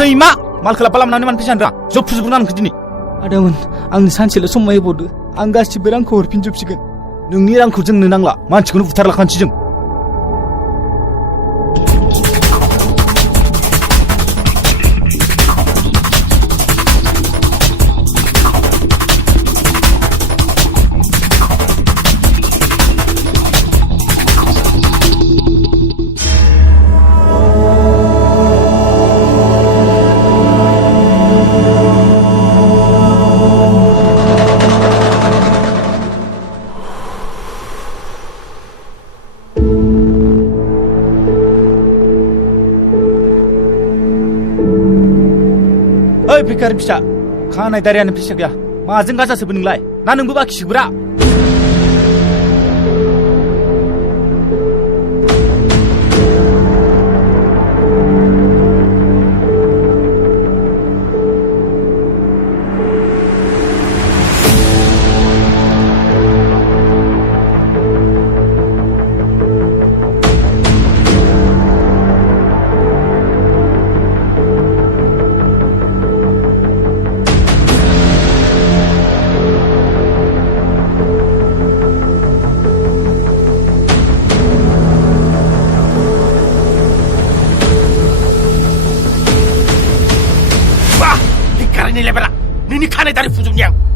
सैमा मालखौ लाबा लाबोनानै मानो फैसा होनदों जब फुजोबगोन आं दिनै आदामोन आंनो सानसेल' समाय होबावदो आं गासिबो रांखौ हरफिनजोबसिगोन नोंनि रांखौ जोंनो नांला मानसिखौनो बुथारलाखानोसै जों भिखारि फिसा खानाय दारियानो फैसा गैया माजों गाजासोबो नोंलाय ना नोंबो बाखि सोग्रा नोंनि खानाय दारि फुजोबनि आं